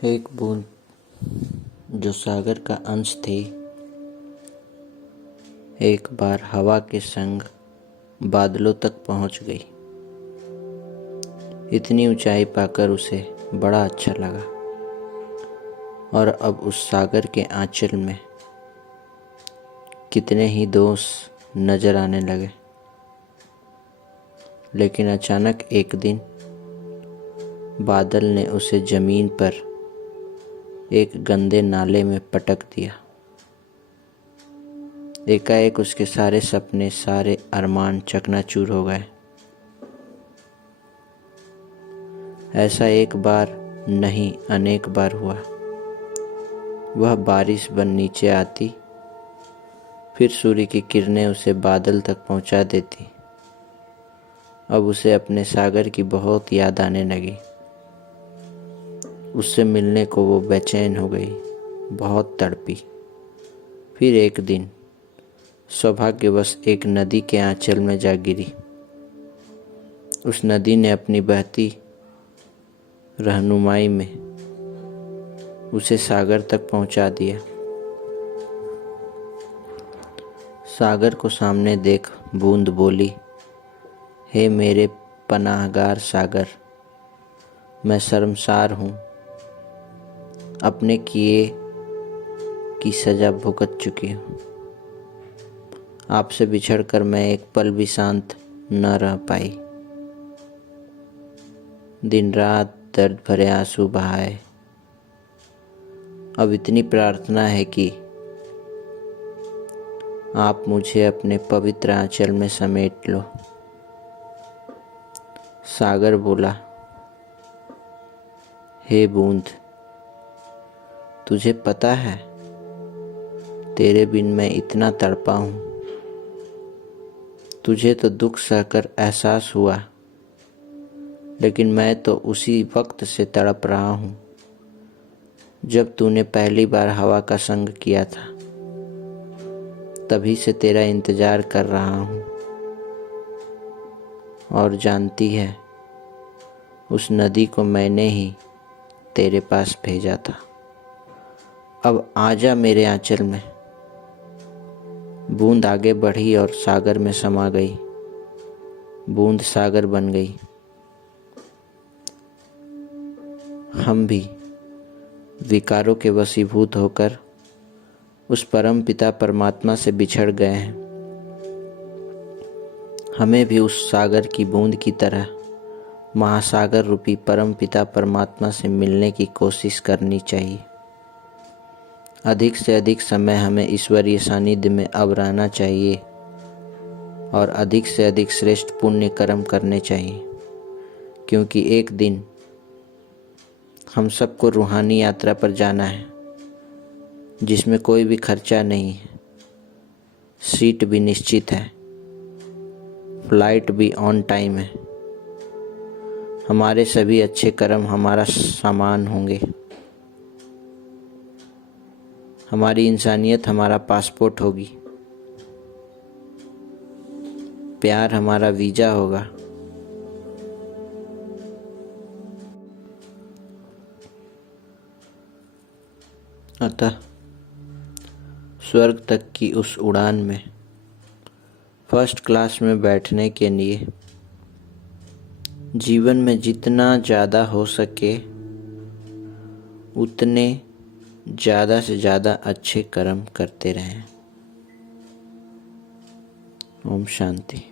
एक बूंद जो सागर का अंश थी, एक बार हवा के संग बादलों तक पहुंच गई। इतनी ऊंचाई पाकर उसे बड़ा अच्छा लगा और अब उस सागर के आंचल में कितने ही दोस्त नजर आने लगे। लेकिन अचानक एक दिन बादल ने उसे जमीन पर एक गंदे नाले में पटक दिया। एकाएक उसके सारे सपने, सारे अरमान चकनाचूर हो गए। ऐसा एक बार नहीं, अनेक बार हुआ। वह बारिश बन नीचे आती, फिर सूर्य की किरणें उसे बादल तक पहुंचा देती। अब उसे अपने सागर की बहुत याद आने लगी। उससे मिलने को वो बेचैन हो गई, बहुत तड़पी। फिर एक दिन सौभाग्यवश एक नदी के आंचल में जा गिरी। उस नदी ने अपनी बहती रहनुमाई में उसे सागर तक पहुंचा दिया। सागर को सामने देख बूंद बोली, हे मेरे पनाहगार सागर, मैं शर्मसार हूँ। अपने किए की सजा भुगत चुकी हूँ। आपसे बिछड़कर मैं एक पल भी शांत न रह पाई। दिन रात दर्द भरे आंसू बहाए। अब इतनी प्रार्थना है कि आप मुझे अपने पवित्र आंचल में समेट लो। सागर बोला, हे बूंद, तुझे पता है तेरे बिन मैं इतना तड़पा हूँ। तुझे तो दुख सहकर एहसास हुआ, लेकिन मैं तो उसी वक्त से तड़प रहा हूँ जब तूने पहली बार हवा का संग किया था। तभी से तेरा इंतजार कर रहा हूँ। और जानती है, उस नदी को मैंने ही तेरे पास भेजा था। अब आजा मेरे आंचल में। बूंद आगे बढ़ी और सागर में समा गई। बूंद सागर बन गई। हम भी विकारों के वशीभूत होकर उस परम पिता परमात्मा से बिछड़ गए हैं। हमें भी उस सागर की बूंद की तरह महासागर रूपी परम पिता परमात्मा से मिलने की कोशिश करनी चाहिए। अधिक से अधिक समय हमें ईश्वरीय सानिध्य में अब रहना चाहिए और अधिक से अधिक श्रेष्ठ पुण्य कर्म करने चाहिए, क्योंकि एक दिन हम सबको रूहानी यात्रा पर जाना है, जिसमें कोई भी खर्चा नहीं है, सीट भी निश्चित है, फ्लाइट भी ऑन टाइम है। हमारे सभी अच्छे कर्म हमारा सामान होंगे। हमारी इंसानियत हमारा पासपोर्ट होगी। प्यार हमारा वीजा होगा। अतः स्वर्ग तक की उस उड़ान में फर्स्ट क्लास में बैठने के लिए जीवन में जितना ज़्यादा हो सके उतने ज़्यादा से ज़्यादा अच्छे कर्म करते रहें। ओम शांति।